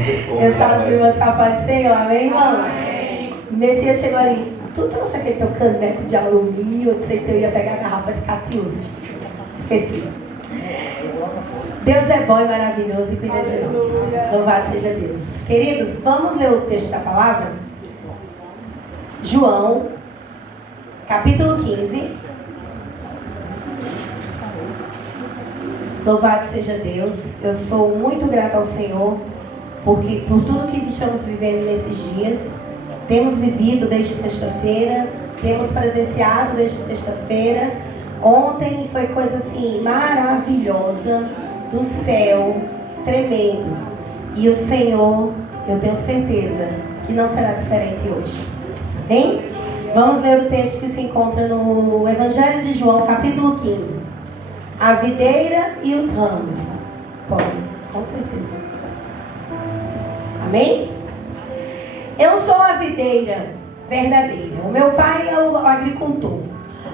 Eu salvo os irmãos com a paz do Senhor, amém, irmãos? O Messias chegou ali. Tu trouxe aquele teu caneco de alumínio, eu disse que eu ia pegar a garrafa de catiúcio. Esqueci. Deus é bom e maravilhoso e cuida de nós. Louvado seja Deus. Queridos, vamos ler o texto da palavra? João, capítulo 15. Louvado seja Deus. Eu sou muito grata ao Senhor porque por tudo que estamos vivendo nesses dias. Temos vivido desde sexta-feira, temos presenciado desde sexta-feira. Ontem foi coisa assim maravilhosa, do céu, tremendo. E o Senhor, eu tenho certeza que não será diferente hoje. Hein? Vamos ler o texto que se encontra no Evangelho de João, capítulo 15. A videira e os ramos. Pode, com certeza. Amém? Eu sou a videira verdadeira. O meu pai é o agricultor.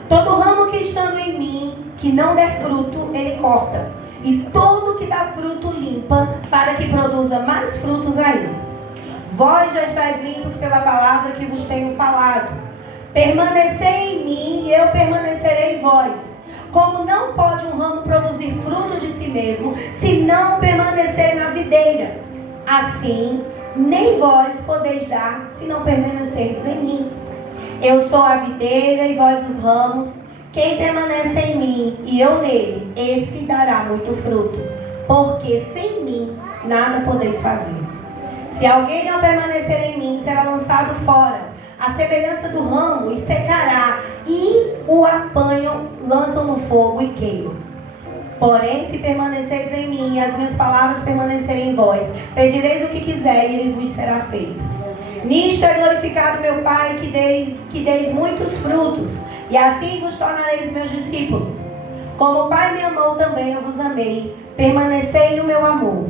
Todo ramo que estando em mim, que não der fruto, ele corta. E todo que dá fruto, limpa, para que produza mais frutos ainda. Vós já estáis limpos pela palavra que vos tenho falado. Permanecei em mim e eu permanecerei em vós. Como não pode um ramo produzir fruto de si mesmo, se não permanecer na videira? Assim, nem vós podeis dar, se não permanecerdes em mim. Eu sou a videira e vós os ramos. Quem permanece em mim e eu nele, esse dará muito fruto. Porque sem mim, nada podeis fazer. Se alguém não permanecer em mim, será lançado fora, à semelhança do ramo, e secará, e o apanham, lançam no fogo e queimam. Porém, se permanecerdes em mim e as minhas palavras permanecerem em vós, pedireis o que quiser e ele vos será feito. Nisto é glorificado meu Pai, que deis muitos frutos, e assim vos tornareis meus discípulos. Como o Pai me amou, também eu vos amei. Permanecei no meu amor.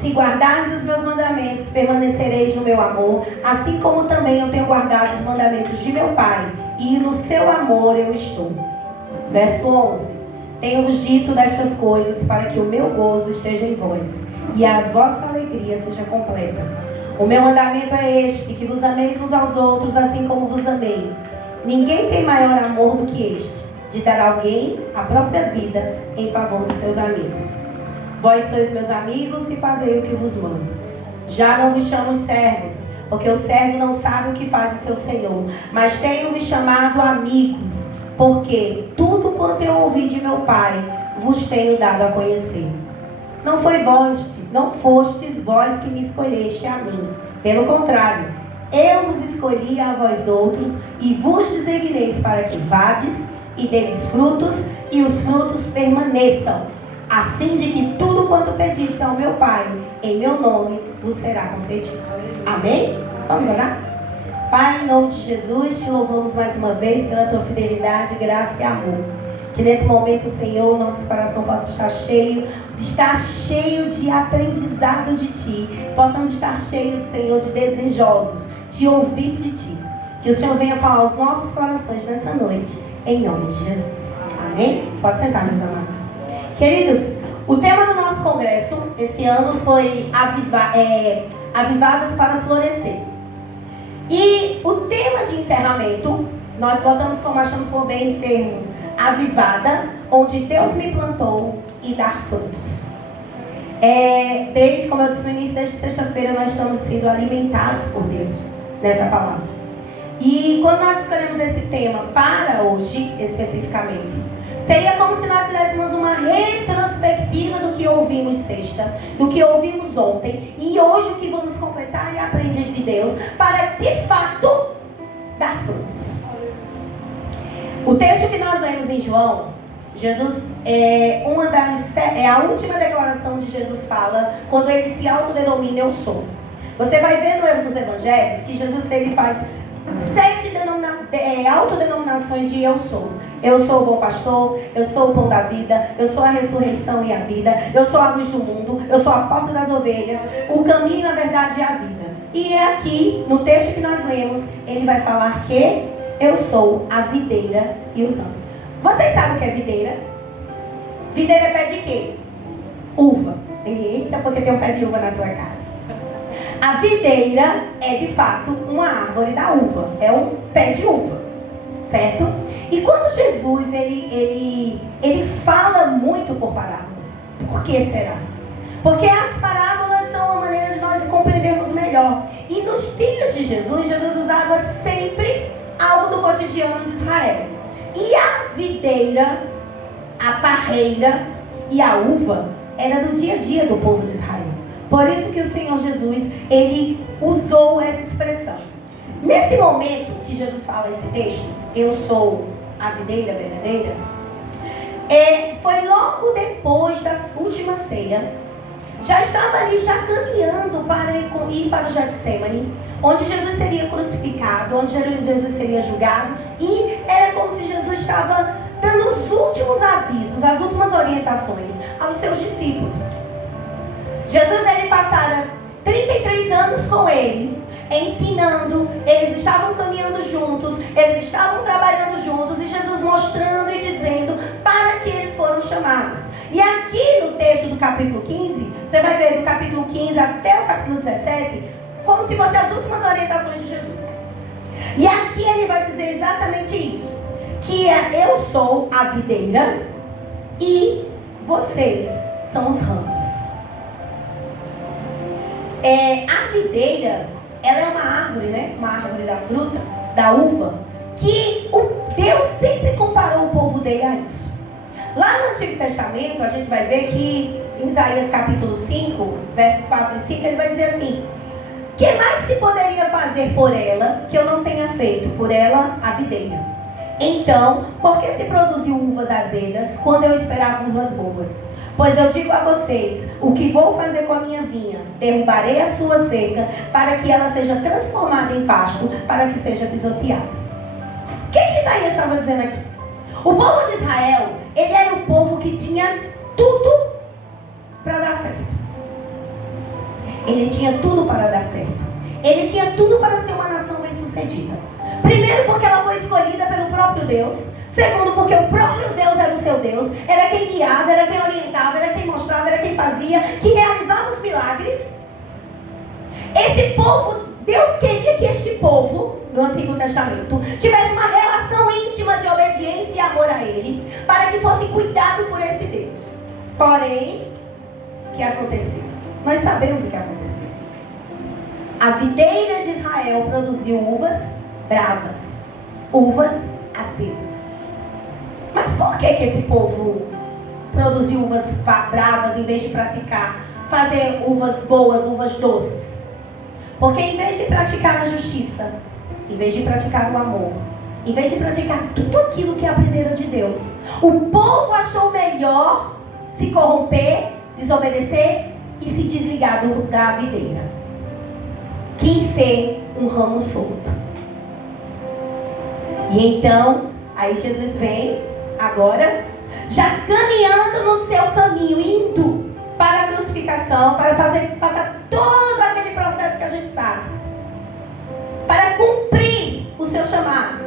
Se guardardes os meus mandamentos, permanecereis no meu amor, assim como também eu tenho guardado os mandamentos de meu Pai, e no seu amor eu estou. Verso 11. Tenho-vos dito destas coisas para que o meu gozo esteja em vós e a vossa alegria seja completa. O meu mandamento é este, que vos ameis uns aos outros assim como vos amei. Ninguém tem maior amor do que este, de dar a alguém a própria vida em favor dos seus amigos. Vós sois meus amigos e fazei o que vos mando. Já não vos chamo servos, porque o servo não sabe o que faz o seu senhor, mas tenho-vos chamado amigos, porque tudo quanto eu ouvi de meu Pai, vos tenho dado a conhecer. Não fostes vós que me escolheste a mim. Pelo contrário, eu vos escolhi a vós outros, e vos designeis para que vades e deis frutos, e os frutos permaneçam, a fim de que tudo quanto pedis ao meu Pai, em meu nome, vos será concedido. Amém? Vamos orar? Pai, em nome de Jesus, te louvamos mais uma vez pela tua fidelidade, graça e amor. Que nesse momento, Senhor, nosso coração possa estar cheio de aprendizado de Ti. Possamos estar cheios, Senhor, de desejosos, de ouvir de Ti. Que o Senhor venha falar aos nossos corações nessa noite, em nome de Jesus. Amém? Pode sentar, meus amados. Queridos, o tema do nosso congresso esse ano foi Avivadas para Florescer. E o tema de encerramento, nós botamos como achamos por bem ser avivada, onde Deus me plantou e dar frutos. Desde, como eu disse no início, desde sexta-feira nós estamos sendo alimentados por Deus nessa palavra. E quando nós escolhemos esse tema para hoje, especificamente, seria como se nós fizéssemos uma retrospectiva do que ouvimos sexta, do que ouvimos ontem, e hoje o que vamos completar e aprender de Deus, para de fato dar frutos. O texto que nós lemos em João, Jesus, é a última declaração de Jesus fala, quando ele se autodenomina eu sou. Você vai ver nos evangelhos que Jesus ele faz 7 autodenominações de eu sou. Eu sou o bom pastor, eu sou o pão da vida, eu sou a ressurreição e a vida, eu sou a luz do mundo, eu sou a porta das ovelhas, o caminho, a verdade e a vida. E aqui, no texto que nós lemos, ele vai falar que eu sou a videira e os ramos. Vocês sabem o que é videira? Videira é pé de quê? Uva. Eita, porque tem um pé de uva na tua casa. A videira é de fato uma árvore da uva, é um pé de uva, certo? E quando Jesus ele fala muito por parábolas, por que será? Porque as parábolas são a maneira de nós compreendermos melhor. E nos dias de Jesus, Jesus usava sempre algo do cotidiano de Israel. E a videira, a parreira e a uva era do dia a dia do povo de Israel. Por isso que o Senhor Jesus, ele usou essa expressão. Nesse momento que Jesus fala esse texto, eu sou a videira verdadeira, foi logo depois da última ceia. Já estava ali, já caminhando para ir para o Getsemane, onde Jesus seria crucificado, onde Jesus seria julgado. E era como se Jesus estava dando os últimos avisos, as últimas orientações aos seus discípulos. Jesus, ele passara 33 anos com eles, ensinando, eles estavam caminhando juntos, eles estavam trabalhando juntos, e Jesus mostrando e dizendo para que eles foram chamados. E aqui no texto do capítulo 15, você vai ver do capítulo 15 até o capítulo 17, como se fossem as últimas orientações de Jesus. E aqui ele vai dizer exatamente isso, que eu sou a videira e vocês são os ramos. A videira, ela é uma árvore, né? Uma árvore da fruta, da uva, que Deus sempre comparou o povo dele a isso. Lá no Antigo Testamento, a gente vai ver que em Isaías capítulo 5, versos 4 e 5, ele vai dizer assim: que mais se poderia fazer por ela que eu não tenha feito por ela, a videira? Então, por que se produziu uvas azedas quando eu esperava uvas boas? Pois eu digo a vocês, o que vou fazer com a minha vinha? Derrubarei a sua cerca, para que ela seja transformada em pasto, para que seja pisoteada. O que Isaías estava dizendo aqui? O povo de Israel, ele era um povo que tinha tudo para dar certo. Ele tinha tudo para dar certo. Ele tinha tudo para ser uma nação bem-sucedida. Primeiro, porque ela foi escolhida pelo próprio Deus. Segundo, porque o próprio Deus era o seu Deus. Era quem guiava, era quem orientava, era quem mostrava, era quem fazia, que realizava os milagres. Esse povo, Deus queria que este povo, no Antigo Testamento, tivesse uma relação íntima de obediência e amor a Ele, para que fosse cuidado por esse Deus. Porém, o que aconteceu? Nós sabemos o que aconteceu. A videira de Israel produziu uvas bravas, uvas azedas. Mas por que esse povo produziu uvas bravas em vez de fazer uvas boas, uvas doces? Porque em vez de praticar a justiça, em vez de praticar o amor, em vez de praticar tudo aquilo que aprenderam de Deus, o povo achou melhor se corromper, desobedecer e se desligar da videira. Quis ser um ramo solto. E então, aí Jesus vem agora, já caminhando no seu caminho, indo para a crucificação, para passar todo aquele processo que a gente sabe, para cumprir o seu chamado,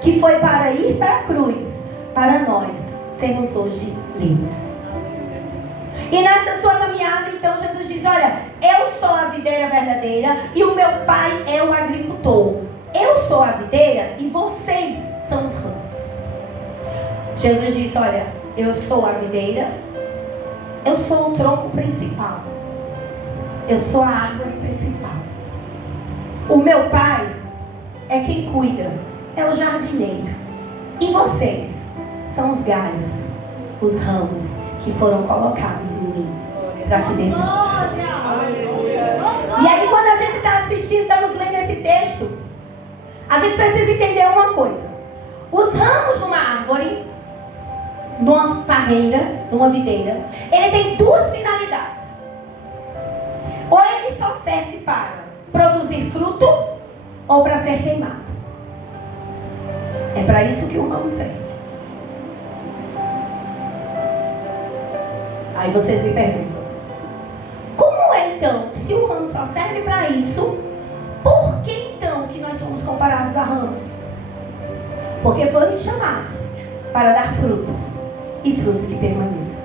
que foi para ir para a cruz, para nós sermos hoje livres. E nessa sua caminhada, então, Jesus diz: olha, eu sou a videira verdadeira e o meu pai é o agricultor. Eu sou a videira e vocês são os ramos. Jesus disse: olha, eu sou a videira, eu sou o tronco principal, eu sou a árvore principal. O meu pai é quem cuida, é o jardineiro. E vocês são os galhos, os ramos que foram colocados em mim para que dê frutos. E aí, quando a gente está assistindo, estamos lendo esse texto, a gente precisa entender uma coisa. Os ramos numa árvore, numa parreira, numa videira, ele tem duas finalidades. Ou ele só serve para produzir fruto, ou para ser queimado. É para isso que o ramo serve. Aí vocês me perguntam: como é então, se o ramo só serve para isso, por que então que nós somos comparados a ramos? Porque foram chamados para dar frutos, e frutos que permaneçam.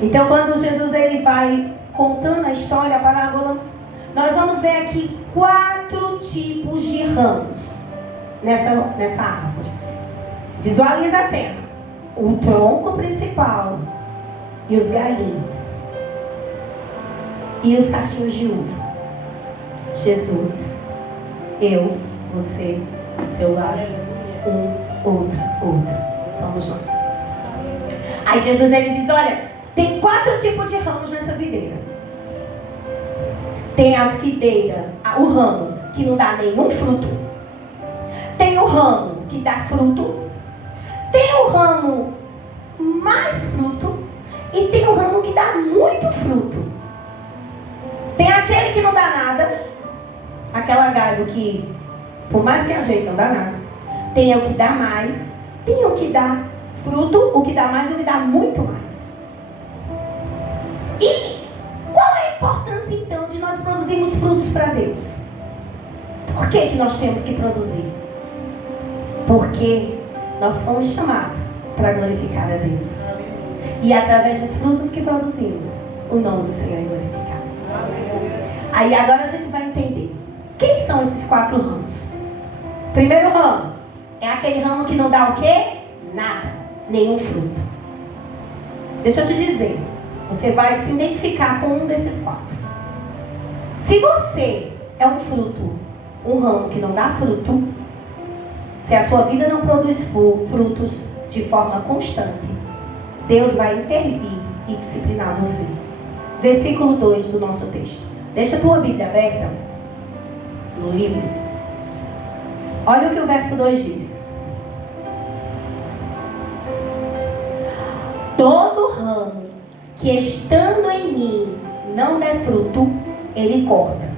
Então, quando Jesus ele vai contando a história, a parábola, nós vamos ver aqui 4 tipos de ramos nessa árvore. Visualiza a cena. O tronco principal e os galhinhos. E os cachinhos de uva. Jesus, eu, você, seu lado, outro. Somos nós. Aí Jesus ele diz, olha, tem 4 tipos de ramos nessa videira. Tem a videira, o ramo que não dá nenhum fruto. Tem o ramo que dá fruto. Tem o ramo mais fruto. E tem o ramo que dá muito fruto. Tem aquele que não dá nada. Aquela galho que, por mais que ajeite, não dá nada. Tem o que dá mais. Tem o que dá fruto, o que dá mais e o que dá muito mais. E qual é a importância então de nós produzirmos frutos para Deus? Por que nós temos que produzir? Porque nós fomos chamados para glorificar a Deus. E através dos frutos que produzimos, o nome do Senhor é glorificado. Aí agora a gente vai entender. Quem são esses 4 ramos? Primeiro ramo é aquele ramo que não dá o quê? Nada. Nenhum fruto. Deixa eu te dizer. Você vai se identificar com um desses 4. Se você é um fruto, um ramo que não dá fruto, se a sua vida não produz frutos de forma constante, Deus vai intervir e disciplinar você. Versículo 2 do nosso texto. Deixa a tua Bíblia aberta no livro. Olha o que o verso 2 diz. Todo ramo que estando em mim não der fruto, ele corta.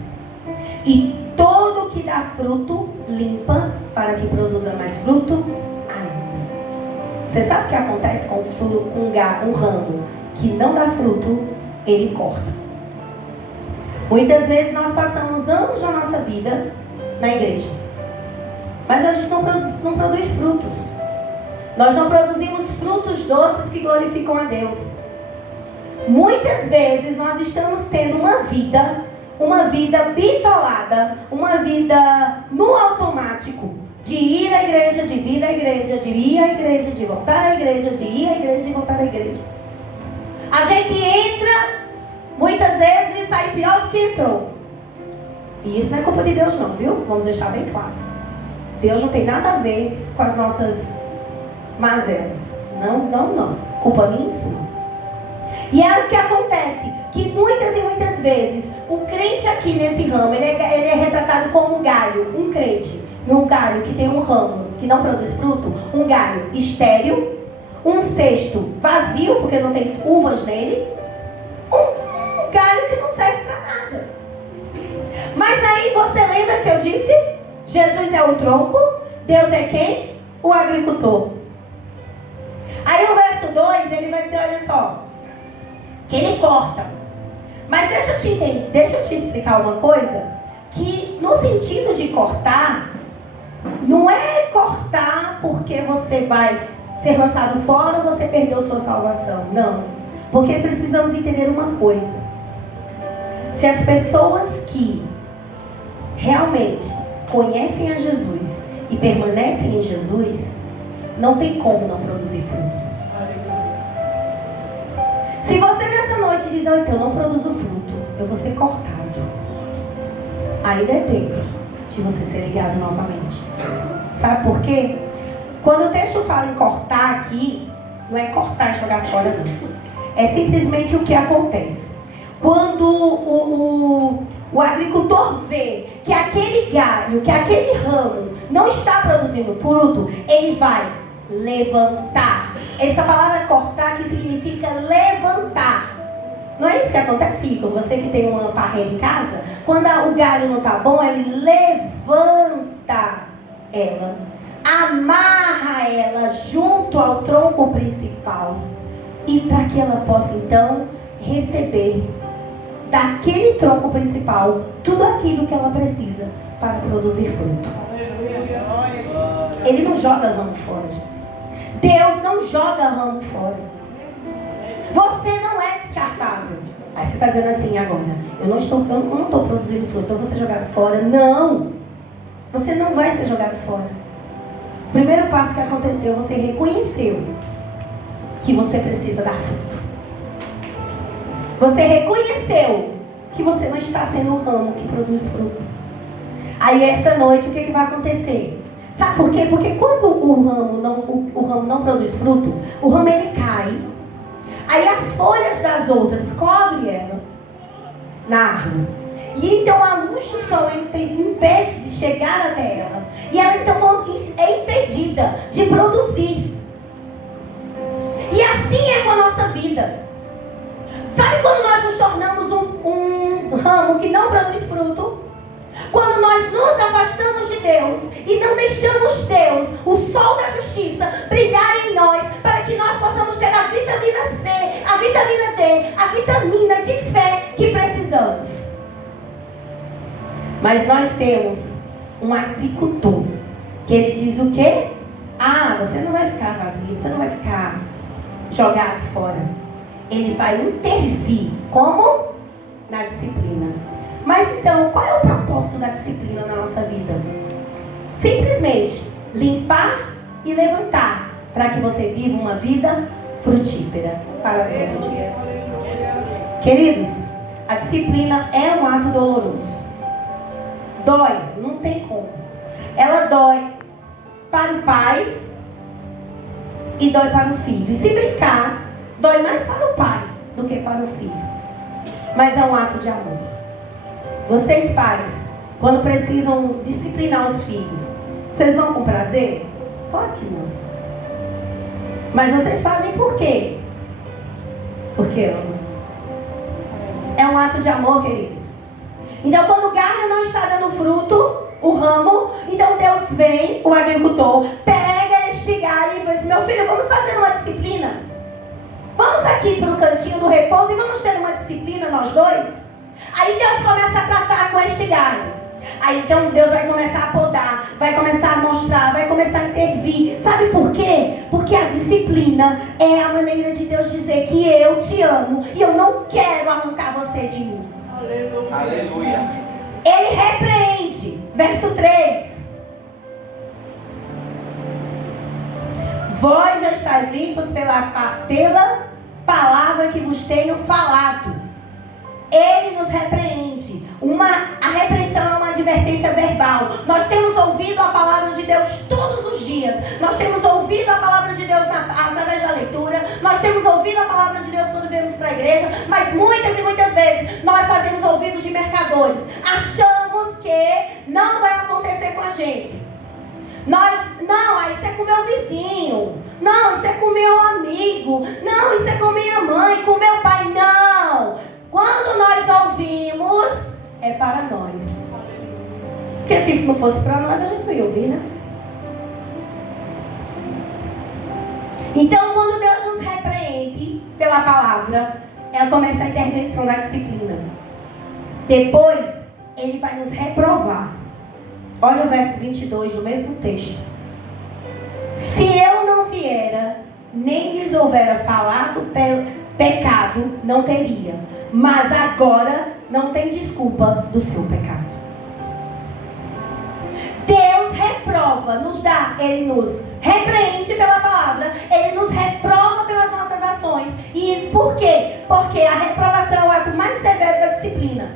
E todo que dá fruto, limpa, para que produza mais fruto ainda. Você sabe o que acontece com um ramo que não dá fruto? Ele corta. Muitas vezes nós passamos anos da nossa vida na igreja, mas a gente não produz frutos. Nós não produzimos frutos doces que glorificam a Deus. Muitas vezes nós estamos tendo uma vida bitolada, uma vida no automático, de ir à igreja, de vir à igreja, de ir à igreja, de voltar à igreja, de ir à igreja e voltar à igreja. A gente entra muitas vezes e sai pior do que entrou. E isso não é culpa de Deus não, viu? Vamos deixar bem claro. Deus não tem nada a ver com as nossas mazelas. Não. Culpa minha e sua. E é o que acontece, que muitas e muitas vezes, o crente aqui nesse ramo, ele é retratado como um galho, um crente, num galho que tem um ramo que não produz fruto, um galho estéril, um cesto vazio, porque não tem uvas nele, um galho que não serve para nada. Mas aí você lembra que eu disse? Jesus é o tronco, Deus é quem? O agricultor. Aí o verso 2, ele vai dizer, olha só, que ele corta. Mas deixa eu te explicar uma coisa, que no sentido de cortar, não é cortar porque você vai ser lançado fora ou você perdeu sua salvação. Não. Porque precisamos entender uma coisa. Se as pessoas que realmente conhecem a Jesus e permanecem em Jesus, não tem como não produzir frutos. Se você nessa noite diz, então eu não produzo fruto, eu vou ser cortado. Ainda é tempo de você ser ligado novamente. Sabe por quê? Quando o texto fala em cortar aqui, não é cortar e jogar fora não. É simplesmente o que acontece. Quando o agricultor vê que aquele galho, que aquele ramo não está produzindo fruto, ele vai levantar. Essa palavra cortar aqui significa levantar. Não é isso que acontece, Igor? Você que tem uma parreira em casa, quando o galho não está bom, ele levanta ela, amarra ela junto ao tronco principal, e para que ela possa então receber daquele tronco principal tudo aquilo que ela precisa para produzir fruto. Ele não joga ramo fora, gente. Deus não joga ramo fora. Você não é descartável. Aí você está dizendo assim agora, eu não estou produzindo fruto, então eu vou ser jogado fora. Não! Você não vai ser jogado fora. O primeiro passo que aconteceu, você reconheceu que você precisa dar fruto. Você reconheceu que você não está sendo o ramo que produz fruto. Aí essa noite, o que vai acontecer? Sabe por quê? Porque quando o ramo não produz fruto, o ramo ele cai. Aí as folhas das outras cobrem ela na árvore. E então a luz do sol impede de chegar até ela. E ela então é impedida de produzir. E assim é com a nossa vida. Sabe quando nós nos tornamos um ramo que não produz fruto? Quando nós nos afastamos de Deus e não deixamos Deus, o sol da justiça, brilhar em nós, para que nós possamos ter a vitamina C, a vitamina D, a vitamina de fé que precisamos. Mas nós temos um agricultor, que ele diz o quê? Ah, você não vai ficar vazio, você não vai ficar jogado fora. Ele vai intervir. Como? Na disciplina. Mas então, qual é o propósito da disciplina na nossa vida? Simplesmente limpar e levantar, para que você viva uma vida frutífera. Para a glória de Deus. Queridos, a disciplina é um ato doloroso. Dói, não tem como. Ela dói para o pai e dói para o filho. E se brincar, dói mais para o pai do que para o filho. Mas é um ato de amor. Vocês pais, quando precisam disciplinar os filhos, vocês vão com prazer? Claro que não. Mas vocês fazem por quê? Porque amam. É um ato de amor, queridos. Então quando o galho não está dando fruto, o ramo, então Deus vem, o agricultor, pega este galho e diz: meu filho, vamos fazer uma disciplina? Vamos aqui para o cantinho do repouso e vamos ter uma disciplina nós dois? Aí Deus começa a tratar com este galho. Aí então Deus vai começar a podar, vai começar a mostrar, vai começar a intervir. Sabe por quê? Porque a disciplina é a maneira de Deus dizer que eu te amo e eu não quero arrancar você de mim. Aleluia. Ele repreende. Verso 3. Vós já estáis limpos pela palavra que vos tenho falado. Ele nos repreende. A repreensão é uma advertência verbal. Nós temos ouvido a palavra de Deus todos os dias. Nós temos ouvido a palavra de Deus através da leitura. Nós temos ouvido a palavra de Deus quando viemos para a igreja. Mas muitas e muitas vezes nós fazemos ouvidos de mercadores. Achamos que não vai acontecer com a gente. Não, isso é com meu vizinho. Não, isso é com meu amigo. Não, isso é com minha mãe, com meu pai. Não. Quando nós ouvimos, é para nós. Porque se não fosse para nós, a gente não ia ouvir, né? Então, quando Deus nos repreende pela palavra, começa a intervenção da disciplina. Depois, Ele vai nos reprovar. Olha o verso 22 do mesmo texto. Se eu não viera, nem lhes houvera falado pecado, não teria. Mas agora não tem desculpa do seu pecado. Deus reprova, Ele nos repreende pela palavra, Ele nos reprova pelas nossas ações. E por quê? Porque a reprovação é o ato mais severo da disciplina.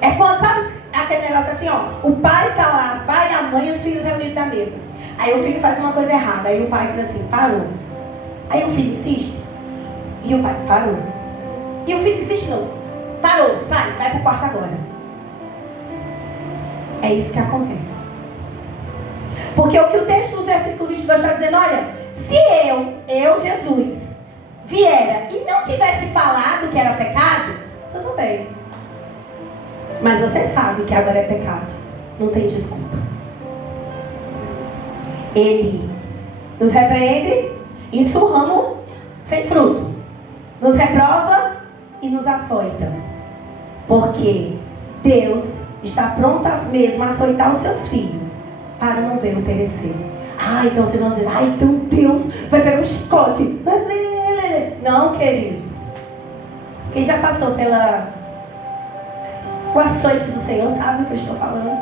É quando, sabe aquele negócio assim, ó, o pai está lá, o pai, a mãe e os filhos reunidos na mesa. Aí o filho faz uma coisa errada, aí o pai diz assim: parou. Aí o filho insiste, e o pai parou. E o filho insiste de novo: parou, sai, vai pro quarto agora. É isso que acontece. Porque o que o texto do versículo 22 está dizendo: olha, se eu, Jesus, viera e não tivesse falado que era pecado, tudo bem. Mas você sabe que agora é pecado. Não tem desculpa. Ele nos repreende, isso o ramo sem fruto. Nos reprova e nos açoita. Porque Deus está pronto mesmo a açoitar os seus filhos para não ver o perecer. Então vocês vão dizer: então Deus vai pegar um chicote. Não, queridos. Quem já passou o açoite do Senhor sabe do que eu estou falando.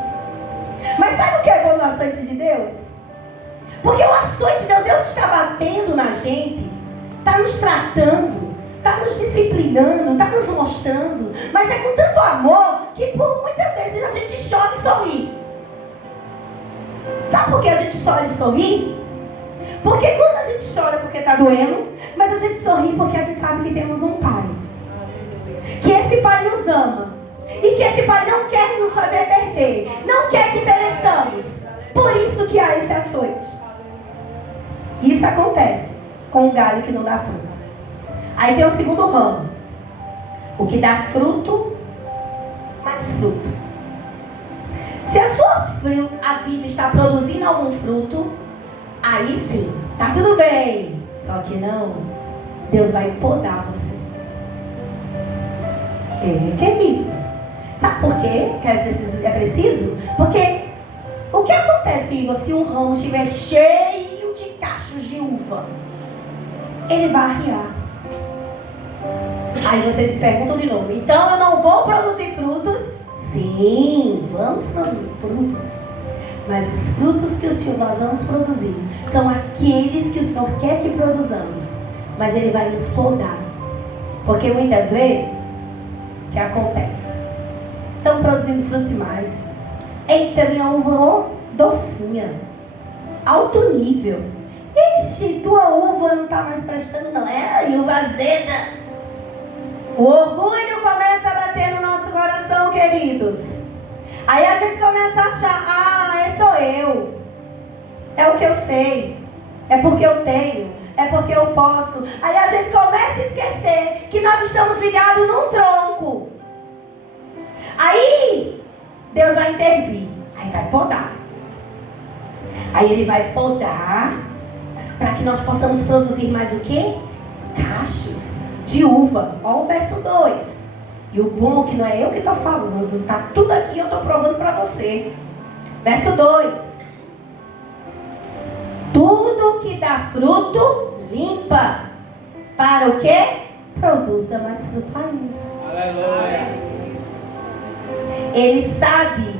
Mas sabe o que é bom no açoite de Deus? Porque o açoite de Deus está batendo na gente, está nos tratando, está nos disciplinando, está nos mostrando. Mas é com tanto amor que por muitas vezes a gente chora e sorri. Sabe por que a gente chora e sorri? Porque quando a gente chora porque está doendo, mas a gente sorri porque a gente sabe que temos um Pai. Que esse Pai nos ama. E que esse Pai não quer nos fazer perder. Não quer que pereçamos. Por isso que há esse açoite. Isso acontece com o galho que não dá fruto. Aí tem o segundo ramo. O que dá fruto, mais fruto. Se a vida está produzindo algum fruto, aí sim, tá tudo bem. Só que não, Deus vai podar você. Queridos, sabe por quê que é preciso? Porque o que acontece se um ramo estiver cheio de cachos de uva? Ele vai arriar. Aí vocês me perguntam de novo, então eu não vou produzir frutos? Sim, vamos produzir frutos. Mas os frutos que nós vamos produzir são aqueles que o Senhor quer que produzamos. Mas Ele vai nos podar. Porque muitas vezes, o que acontece? Estamos produzindo fruto demais. Eita, minha uva docinha. Alto nível. Ixi, tua uva não está mais prestando não. Uva azeda. O orgulho começa a bater no nosso coração, queridos. Aí a gente começa a achar, sou eu. É o que eu sei. É porque eu tenho. É porque eu posso. Aí a gente começa a esquecer que nós estamos ligados num tronco. Aí Deus vai intervir. Aí vai podar. Aí Ele vai podar para que nós possamos produzir mais o quê? Cachos de uva. Olha o verso 2. E o bom que não é eu que estou falando, está tudo aqui, eu estou provando para você. Verso 2. Tudo que dá fruto, limpa. Para o quê? Produza mais fruto ainda. Aleluia. Ele sabe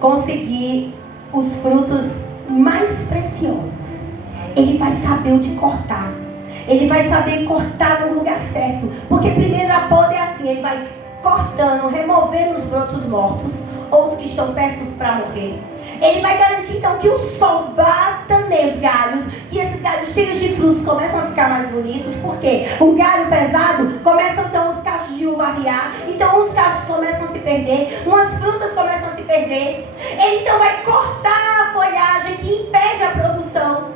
conseguir os frutos mais preciosos. Ele vai saber onde cortar. Ele vai saber cortar no lugar certo. Porque primeiro a poda é assim, ele vai cortando, removendo os brotos mortos, ou os que estão perto para morrer. Ele vai garantir então que o sol bata nos galhos, que esses galhos cheios de frutos começam a ficar mais bonitos. Porque o galho pesado, começam então os cachos de uva a arriar, então os cachos começam a se perder, umas frutas começam a se perder. Ele então vai cortar a folhagem que impede a produção.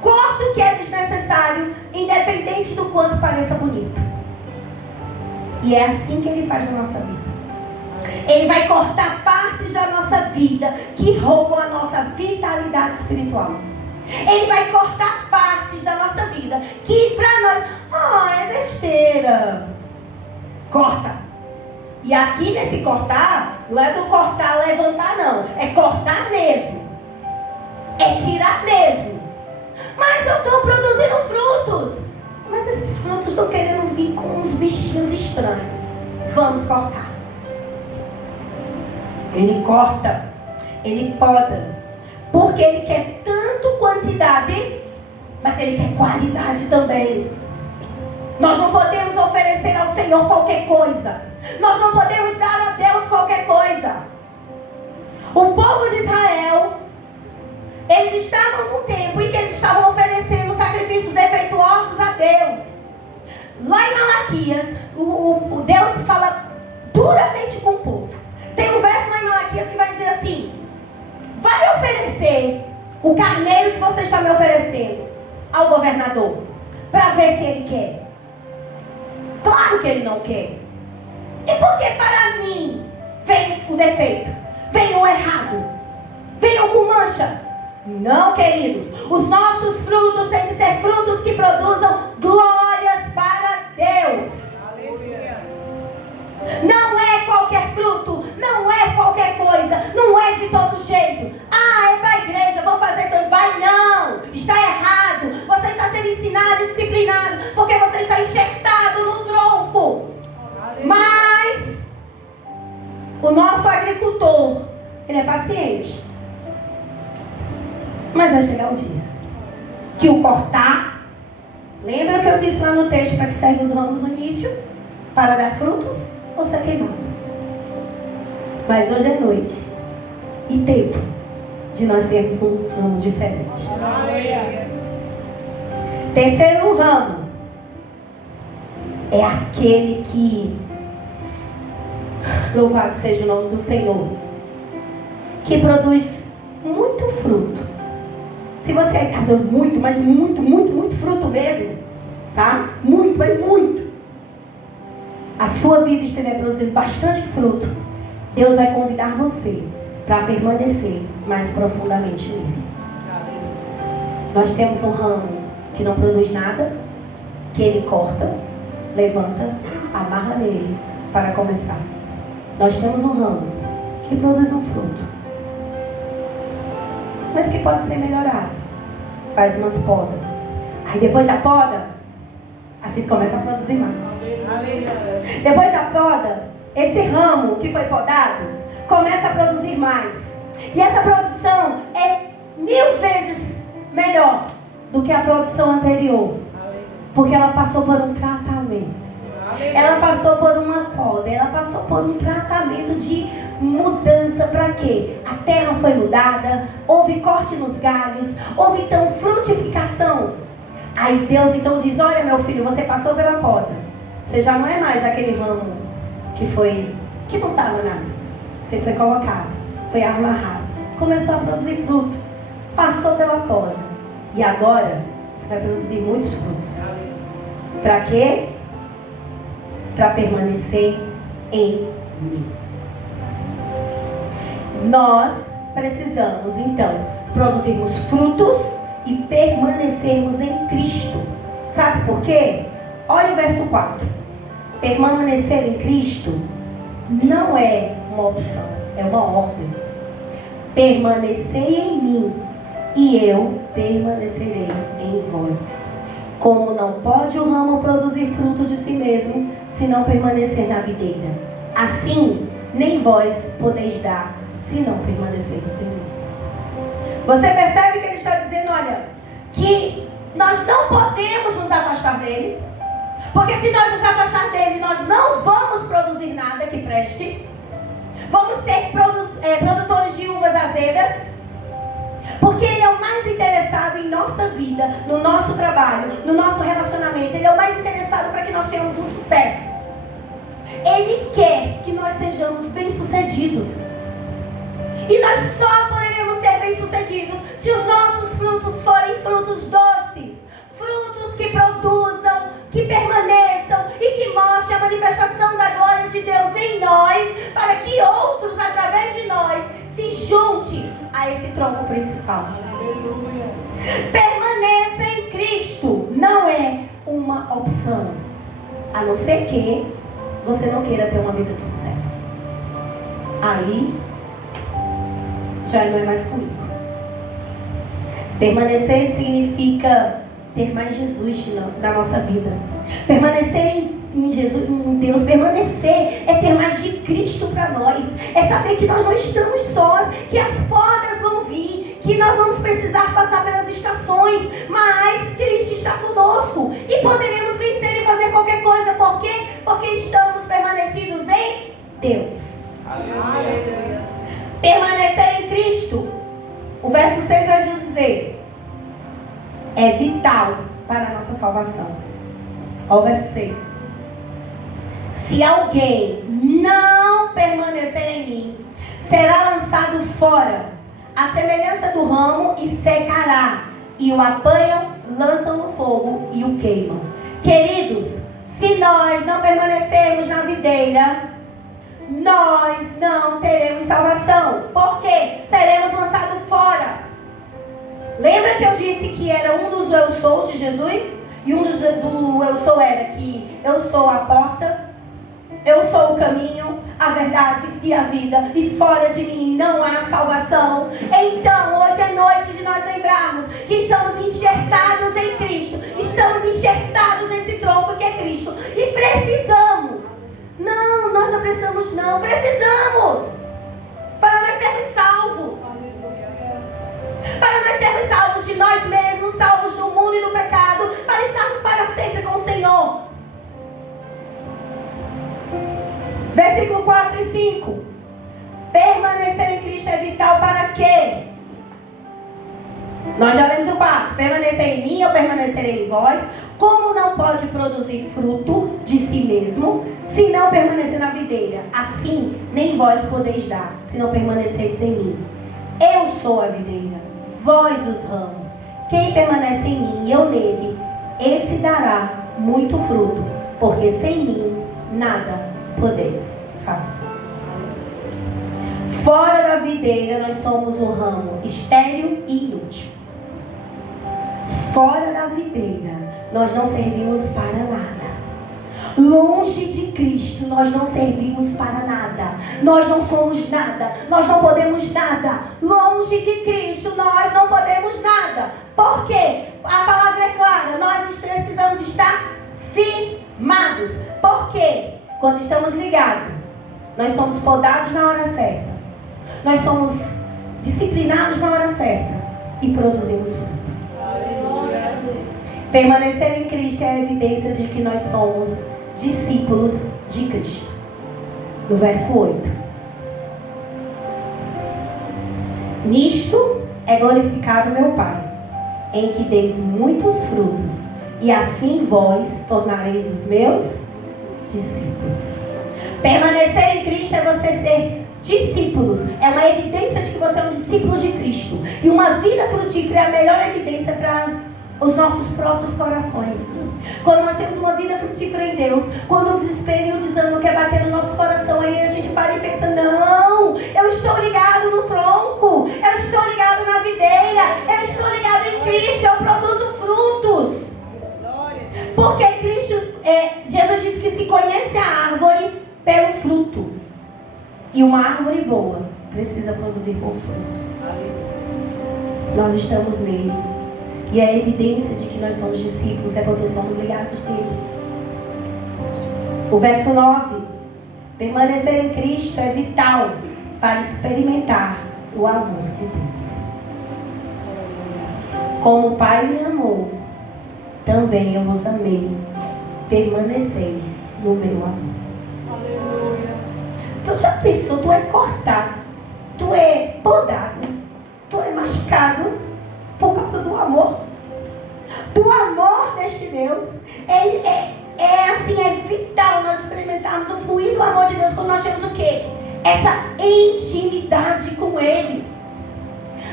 Corta o que é desnecessário, independente do quanto pareça bonito. E é assim que Ele faz na nossa vida. Ele vai cortar partes da nossa vida que roubam a nossa vitalidade espiritual. Ele vai cortar partes da nossa vida que para nós, é besteira. Corta. E aqui nesse cortar, não é do cortar, levantar não. É cortar mesmo. É tirar mesmo. Mas eu estou produzindo frutos. Mas esses frutos estão querendo vir com uns bichinhos estranhos. Vamos cortar. Ele corta. Ele poda. Porque Ele quer tanto quantidade, mas Ele quer qualidade também. Nós não podemos oferecer ao Senhor qualquer coisa. Nós não podemos dar a Deus qualquer coisa. O povo de Israel, eles estavam num tempo em que eles estavam oferecendo sacrifícios defeituosos a Deus. Lá em Malaquias, o Deus fala duramente com o povo. Tem um verso lá em Malaquias que vai dizer assim: vai oferecer o carneiro que você está me oferecendo ao governador, para ver se ele quer. Claro que ele não quer. E por que para mim vem o defeito? Vem o errado? Vem o com mancha? Não, queridos. Os nossos frutos têm que ser frutos que produzam glórias para Deus. Aleluia. Não é qualquer fruto, não é qualquer coisa, não é de todo jeito. É para a igreja, vou fazer tudo. Vai não, está errado. Você está sendo ensinado e disciplinado porque você está enxertado no tronco. Ele é paciente. Mas vai chegar o dia que o cortar. Lembra que eu disse lá no texto para que servem os ramos no início? Para dar frutos ou ser queimado? Mas hoje é noite e tempo de nós sermos um ramo diferente. Terceiro ramo é aquele que, louvado seja o nome do Senhor, que produz muito fruto. Se você está fazendo muito, mas muito fruto mesmo, sabe? Muito, mas muito. A sua vida estiver produzindo bastante fruto, Deus vai convidar você para permanecer mais profundamente nele. Nós temos um ramo que não produz nada, que ele corta, levanta, amarra nele para começar. Nós temos um ramo que produz um fruto, mas que pode ser melhorado. Faz umas podas. Aí depois da poda, a gente começa a produzir mais. Depois da poda, esse ramo que foi podado começa a produzir mais. E essa produção é 1000 vezes melhor do que a produção anterior. Porque ela passou por um tratamento. Ela passou por uma poda. Ela passou por um tratamento de mudança. Para quê? A terra foi mudada. Houve corte nos galhos. Houve então frutificação. Aí Deus então diz: olha, meu filho, você passou pela poda. Você já não é mais aquele ramo que não estava nada. Você foi colocado, foi amarrado, começou a produzir fruto, passou pela poda. E agora você vai produzir muitos frutos. Para quê? Para permanecer em mim. Nós precisamos então produzirmos frutos e permanecermos em Cristo. Sabe por quê? Olha o verso 4. Permanecer em Cristo não é uma opção, é uma ordem. Permanecei em mim e eu permanecerei em vós. Como não pode o ramo produzir fruto de si mesmo, se não permanecer na videira, assim nem vós podeis dar, se não permanecermos em mim. Você percebe que ele está dizendo, olha, que nós não podemos nos afastar dele, porque se nós nos afastar dele, nós não vamos produzir nada que preste. Vamos ser produtores de uvas azedas, porque ele é o mais interessado em nossa vida, no nosso trabalho, no nosso relacionamento. Ele é o mais interessado para que nós tenhamos um sucesso. Ele quer que nós sejamos bem-sucedidos. E nós só poderemos ser bem-sucedidos se os nossos frutos forem frutos doces, frutos que produzam, que permaneçam e que mostrem a manifestação da glória de Deus em nós, para que outros, através de nós, se juntem a esse tronco principal. Aleluia. Permaneça em Cristo não é uma opção, a não ser que você não queira ter uma vida de sucesso. Aí já não é mais comigo. Permanecer significa ter mais Jesus na nossa vida. Permanecer em Jesus, em Deus, permanecer é ter mais de Cristo para nós. É saber que nós não estamos sós, que as podas vão vir, que nós vamos precisar passar pelas estações, mas Cristo está conosco e poderemos vencer e fazer qualquer coisa. Por quê? Porque estamos permanecidos em Deus. Aleluia. Permanecer em Cristo, o verso 6 vai nos dizer, é vital para a nossa salvação. Olha o verso 6. Se alguém não permanecer em mim, será lançado fora, à semelhança do ramo, e secará. E o apanham, lançam no fogo e o queimam. Queridos, se nós não permanecermos na videira, nós não teremos salvação. Por quê? Seremos lançados fora. Lembra que eu disse que era um dos eu sou de Jesus? E um dos do eu sou era que eu sou a porta, eu sou o caminho, a verdade e a vida, e fora de mim não há salvação. Então hoje é noite de nós lembrarmos que estamos enxertados em Cristo, estamos enxertados nesse tronco que é Cristo, e precisamos. Não, nós não precisamos não, precisamos. para nós sermos salvos. Para nós sermos salvos de nós mesmos, salvos do mundo e do pecado, para estarmos para sempre com o Senhor. Versículo 4 e 5. Permanecer em Cristo é vital para quê? Nós já lemos o 4. Permanecer em mim, eu permanecerei em vós. Como não pode produzir fruto de si mesmo, se não permanecer na videira? Assim, nem vós podeis dar, se não permanecerdes em mim. Eu sou a videira, vós os ramos. Quem permanece em mim e eu nele, esse dará muito fruto, porque sem mim nada podeis fazer. Fora da videira nós somos um ramo estéril e inútil. Fora da videira nós não servimos para nada. Longe de Cristo nós não servimos para nada. Nós não somos nada. Nós não podemos nada. Longe de Cristo nós não podemos nada. Por quê? A palavra é clara. Nós precisamos estar firmados. Por quê? Quando estamos ligados, nós somos podados na hora certa. Nós somos disciplinados na hora certa e produzimos fruto. Permanecer em Cristo é a evidência de que nós somos discípulos de Cristo. No verso 8. Nisto é glorificado meu Pai, em que deis muitos frutos, e assim vós tornareis os meus discípulos. Permanecer em Cristo é você ser discípulos. É uma evidência de que você é um discípulo de Cristo. E uma vida frutífera é a melhor evidência para os nossos próprios corações. Quando nós temos uma vida frutífera em Deus, quando o desespero e o desânimo quer bater no nosso coração, aí a gente para e pensa: não, eu estou ligado no tronco, eu estou ligado na videira, eu estou ligado em Cristo, eu produzo frutos. Porque Cristo, Jesus disse que se conhece a árvore pelo fruto. E uma árvore boa precisa produzir bons frutos. Nós estamos nele. E a evidência de que nós somos discípulos é porque somos ligados nele. O verso 9. Permanecer em Cristo é vital para experimentar o amor de Deus. Como o Pai me amou, também eu vos amei. Permanecei no meu amor. Aleluia. Tu já pensou? Tu é cortado, tu é podado, tu é machucado por causa do amor. Do amor deste Deus. É vital nós experimentarmos o fluir do amor de Deus quando nós temos o quê? Essa intimidade com Ele.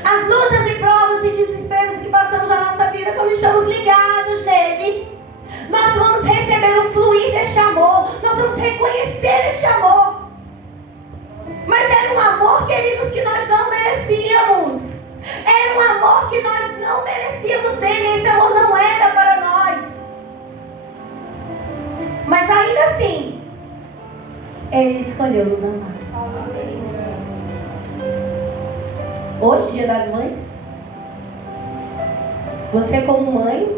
As lutas e provas e desesperos que passamos na nossa vida, quando estamos ligados nele, nós vamos receber o fluir deste amor. Nós vamos reconhecer este amor. Mas era um amor, queridos, que nós não merecíamos. Era um amor que nós não merecíamos ele. Esse amor não era para nós. Mas ainda assim, ele escolheu nos amar. Hoje, Dia das Mães, você como mãe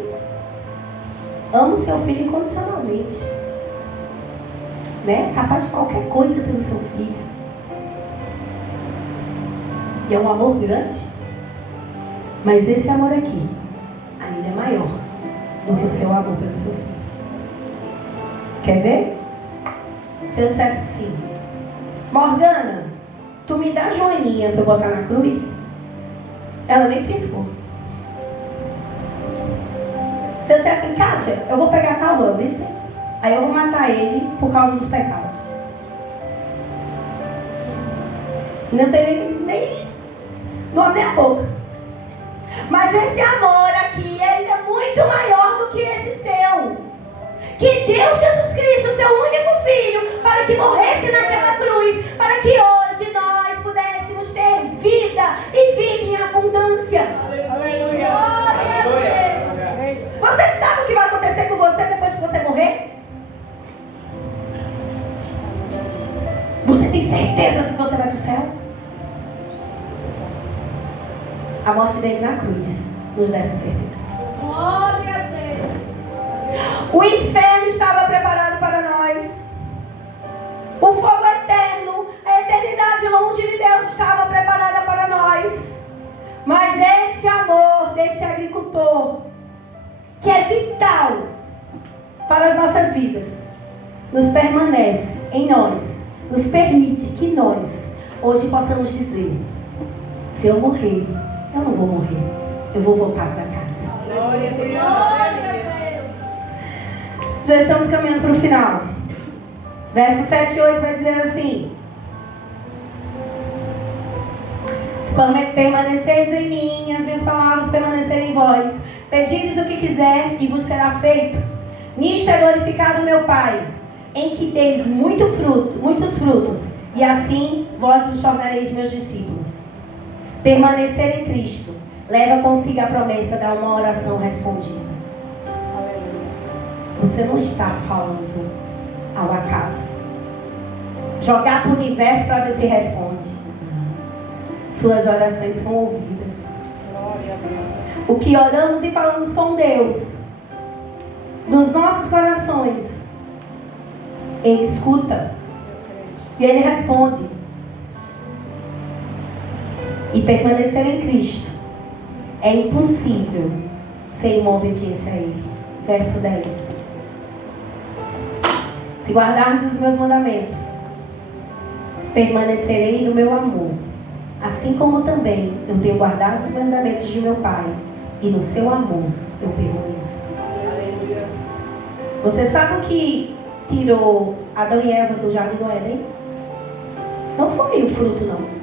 ama o seu filho incondicionalmente, né? Capaz de qualquer coisa pelo seu filho. E é um amor grande. Mas esse amor aqui ainda é maior do que o seu amor pelo seu filho. Quer ver? Se eu dissesse assim: Morgana, tu me dá Joaninha para eu botar na cruz? Ela nem piscou. Se eu dissesse assim: Kátia, eu vou pegar Cauã, aí eu vou matar ele por causa dos pecados. Não tem nem não abre a boca. Mas esse amor aqui, ele é muito maior do que esse seu. Que Deus Jesus Cristo, seu único Filho, para que morresse naquela cruz, para que hoje nós pudéssemos ter vida e vida em abundância. Aleluia. Você sabe o que vai acontecer com você depois que você morrer? Você tem certeza que você vai para o céu? A morte dele na cruz nos dá essa certeza. Glória a Deus. O inferno estava preparado para nós. O fogo eterno, a eternidade eternidade longe de Deus estava preparada para nós. Mas este amor deste agricultor, que é vital para as nossas vidas, nos permanece em nós, nos permite que nós hoje possamos dizer: se eu morrer, eu não vou morrer, eu vou voltar para casa. Glória a Deus. Glória a Deus. Já estamos caminhando para o final. Verso 7 e 8 vai dizer assim: se permanecerdes em mim, as minhas palavras permanecerem em vós, pedides o que quiser e vos será feito. Nisto é glorificado meu Pai, em que deis muitos frutos, e assim vós vos tornareis meus discípulos. Permanecer em Cristo leva consigo a promessa da uma oração respondida. Você não está falando ao acaso. Jogar para o universo para ver se responde. Suas orações são ouvidas. O que oramos e falamos com Deus, nos nossos corações, Ele escuta e Ele responde. E permanecer em Cristo é impossível sem uma obediência a Ele. Verso 10: se guardardes os meus mandamentos, permanecerei no meu amor, assim como também eu tenho guardado os mandamentos de meu Pai, e no seu amor eu permaneço. Você sabe o que tirou Adão e Eva do jardim do Éden? Não foi o fruto, não.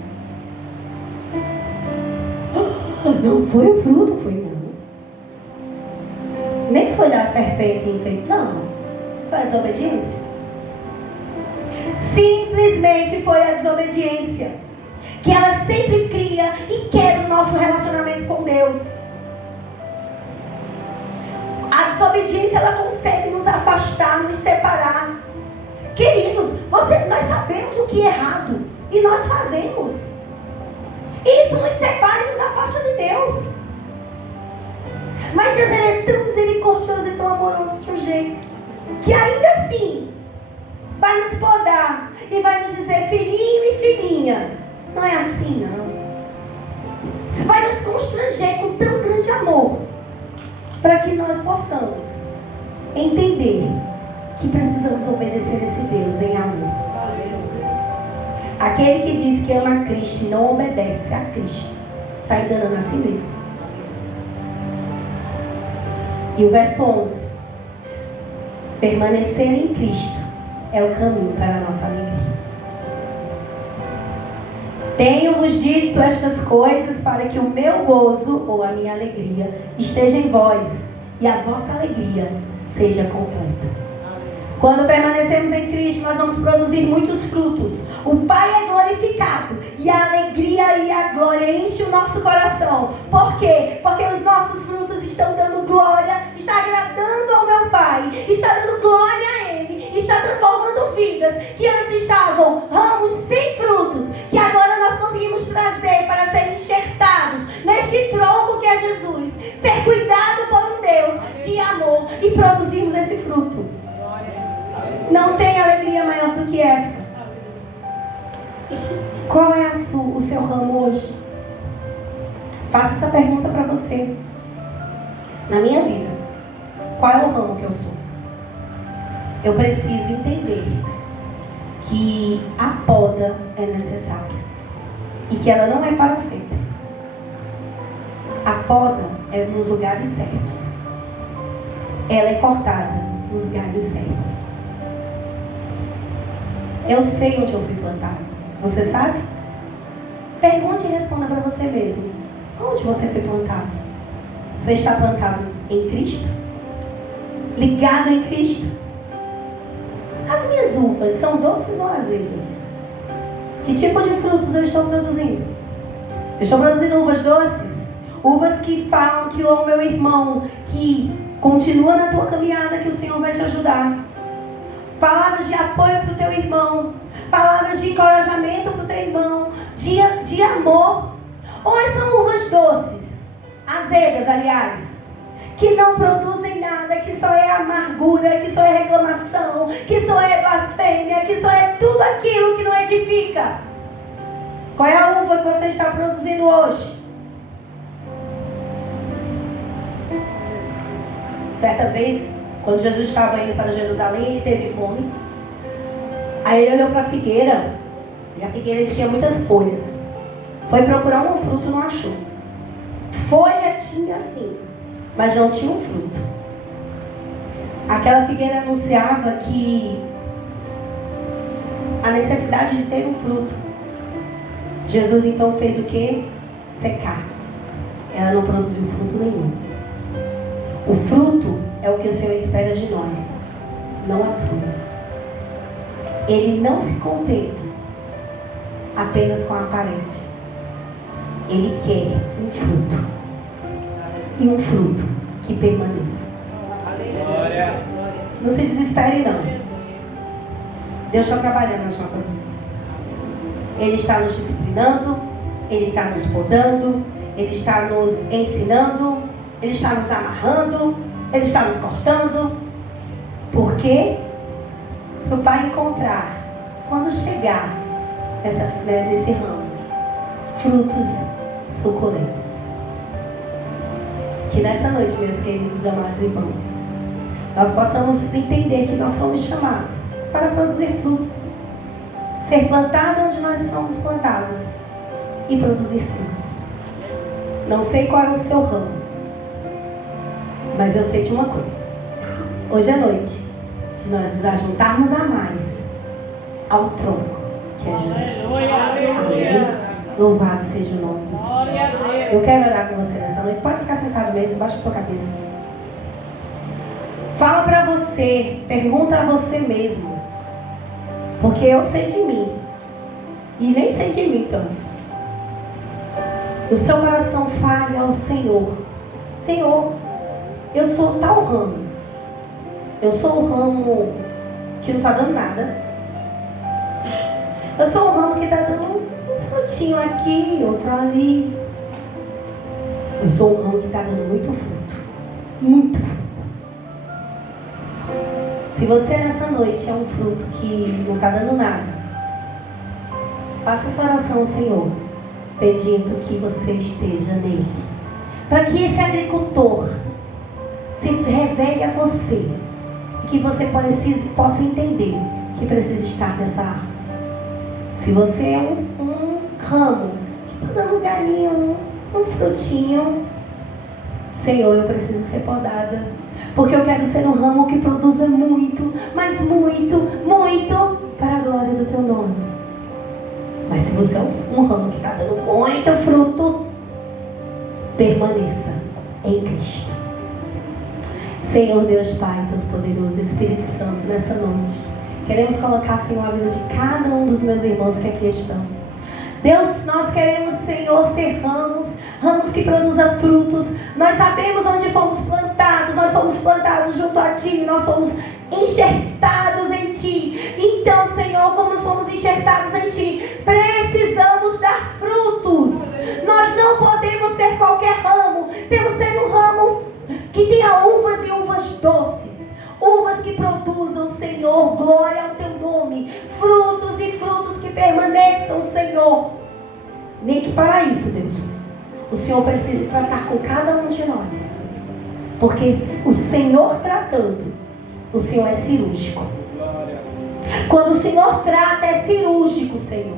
Não foi o fruto, foi não. Nem foi lá a serpente enfeita, não. Foi a desobediência. Simplesmente foi a desobediência. Que ela sempre cria e quebra o nosso relacionamento com Deus. A desobediência, ela consegue nos afastar, nos separar. Queridos, nós sabemos o que é errado e nós fazemos. Isso nos separa e nos afasta de Deus. Mas Deus, Ele é tão misericordioso e tão amoroso de um jeito que ainda assim vai nos podar e vai nos dizer: filhinho e filhinha, não é assim não. Vai nos constranger com tão grande amor, para que nós possamos entender que precisamos obedecer esse Deus em amor. Aquele que diz que ama a Cristo e não obedece a Cristo está enganando a si mesmo. E o verso 11: permanecer em Cristo é o caminho para a nossa alegria. Tenho-vos dito estas coisas para que o meu gozo ou a minha alegria esteja em vós e a vossa alegria seja completa. Quando permanecemos em Cristo, nós vamos produzir muitos frutos. O Pai é glorificado e a alegria e a glória enchem o nosso coração. Por quê? Porque os nossos frutos estão dando glória, está agradando ao meu Pai, está dando glória a Ele, está transformando vidas que antes estavam ramos sem frutos, que agora nós conseguimos trazer para serem enxertados neste tronco que é Jesus, ser cuidado por um Deus de amor e produzirmos esse fruto. Não tem alegria maior do que essa. Qual é o seu ramo hoje? Faça essa pergunta para você. Na minha vida, qual é o ramo que eu sou? Eu preciso entender que a poda é necessária e que ela não é para sempre. A poda é nos lugares certos. Ela é cortada nos galhos certos. Eu sei onde eu fui plantado. Você sabe? Pergunte e responda para você mesmo. Onde você foi plantado? Você está plantado em Cristo? Ligado em Cristo? As minhas uvas são doces ou azedas? Que tipo de frutos eu estou produzindo? Eu estou produzindo uvas doces? Uvas que falam que o meu irmão, que continua na tua caminhada, que o Senhor vai te ajudar. Palavras de apoio para o teu irmão, palavras de encorajamento para o teu irmão, de amor. Ou são uvas doces, azedas, aliás, que não produzem nada, que só é amargura, que só é reclamação, que só é blasfêmia, que só é tudo aquilo que não edifica. Qual é a uva que você está produzindo hoje? Certa vez, quando Jesus estava indo para Jerusalém, ele teve fome. Aí ele olhou para a figueira, e a figueira tinha muitas folhas. Foi procurar um fruto, não achou. Folha tinha sim, mas não tinha um fruto. Aquela figueira anunciava que a necessidade de ter um fruto. Jesus então fez o quê? Secar. Ela não produziu fruto nenhum. O fruto é o que o Senhor espera de nós, não as folhas. Ele não se contenta apenas com a aparência. Ele quer um fruto. E um fruto que permaneça. Não se desespere não. Deus está trabalhando nas nossas vidas. Ele está nos disciplinando, Ele está nos podando, Ele está nos ensinando, Ele está nos amarrando, Ele está nos cortando. Por quê? Para o Pai encontrar, quando chegar nesse ramo, frutos suculentos. Que nessa noite, meus queridos amados irmãos, nós possamos entender que nós somos chamados para produzir frutos. Ser plantado onde nós somos plantados e produzir frutos. Não sei qual é o seu ramo, mas eu sei de uma coisa. Hoje é noite de nós nos juntarmos a mais ao tronco, que é Jesus. Amém? Louvado seja o nome do Senhor. Eu quero orar com você nessa noite. Pode ficar sentado mesmo, baixa a tua cabeça. Fala para você, pergunta a você mesmo. Porque eu sei de mim. E nem sei de mim tanto. O seu coração fale ao Senhor. Senhor, eu sou tal ramo. Eu sou o ramo que não está dando nada. Eu sou o ramo que está dando um frutinho aqui, outro ali. Eu sou o ramo que está dando muito fruto. Muito fruto. Se você nessa noite é um fruto que não está dando nada, faça essa oração ao Senhor, pedindo que você esteja nele. Para que esse agricultor se revele a você. E que você possa entender que precisa estar nessa árvore. Se você é um ramo que está dando um galinho, um frutinho, Senhor, eu preciso ser podada. Porque eu quero ser um ramo que produza muito, mas muito, muito para a glória do teu nome. Mas se você é um ramo que está dando muito fruto, permaneça em Cristo. Senhor Deus Pai Todo-Poderoso, Espírito Santo, nessa noite, queremos colocar, Senhor, a vida de cada um dos meus irmãos que aqui estão. Deus, nós queremos, Senhor, ser ramos que produzam frutos. Nós sabemos onde fomos plantados. Nós fomos plantados junto a Ti. Nós fomos enxertados em Ti. Então, Senhor, como somos enxertados em Ti, precisamos dar frutos. Nós não podemos ser qualquer ramo. Temos que ser um ramo que tenha uvas e uvas doces. Uvas que produzam, Senhor, glória ao Teu nome. Frutos e frutos que permaneçam, Senhor. Nem que para isso, Deus, o Senhor precisa tratar com cada um de nós. Porque o Senhor tratando, o Senhor é cirúrgico. Quando o Senhor trata, é cirúrgico, Senhor.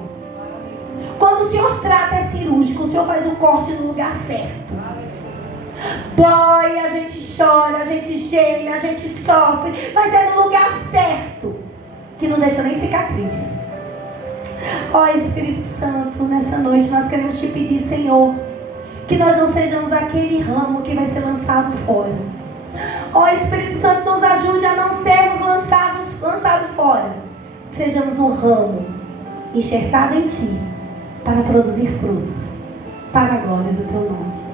Quando o Senhor trata, é cirúrgico. O Senhor faz o corte no lugar certo. Dói, a gente chora, a gente geme, a gente sofre, mas é no lugar certo, que não deixa nem cicatriz. Ó Espírito Santo, nessa noite nós queremos te pedir, Senhor, que nós não sejamos aquele ramo que vai ser lançado fora. Ó Espírito Santo, nos ajude a não sermos lançados fora. Que sejamos um ramo enxertado em Ti, para produzir frutos, para a glória do Teu nome.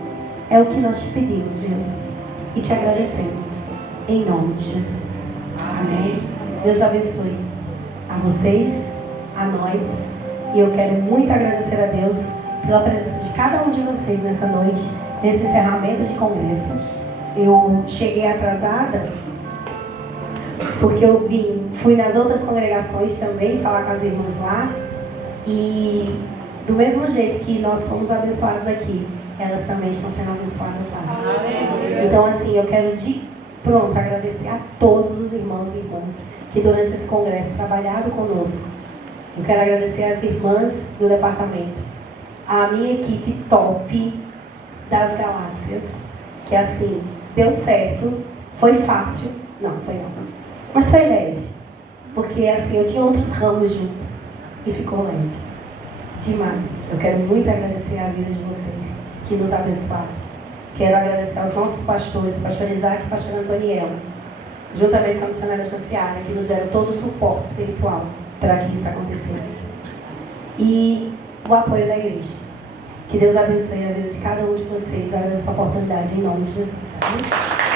É o que nós te pedimos, Deus, e te agradecemos, em nome de Jesus. Amém. Deus abençoe a vocês, a nós, e eu quero muito agradecer a Deus pela presença de cada um de vocês nessa noite, nesse encerramento de congresso. Eu cheguei atrasada, porque eu fui nas outras congregações também, falar com as irmãs lá, e Do mesmo jeito que nós fomos abençoados aqui, elas também estão sendo abençoadas lá. Então, assim, eu quero de pronto agradecer a todos os irmãos e irmãs que durante esse congresso trabalharam conosco. Eu quero agradecer às irmãs do departamento, a minha equipe top das galáxias, que assim, deu certo, foi fácil, não, foi não, mas foi leve, porque assim, eu tinha outros ramos junto e ficou leve, demais. Eu quero muito agradecer a vida de vocês que nos abençoaram. Quero agradecer aos nossos pastores, pastor Isaac e pastor Antoniel, juntamente com a missionária Jaciara, que nos deram todo o suporte espiritual para que isso acontecesse. E o apoio da igreja. Que Deus abençoe a vida de cada um de vocês. Eu agradeço essa oportunidade em nome de Jesus. Amém?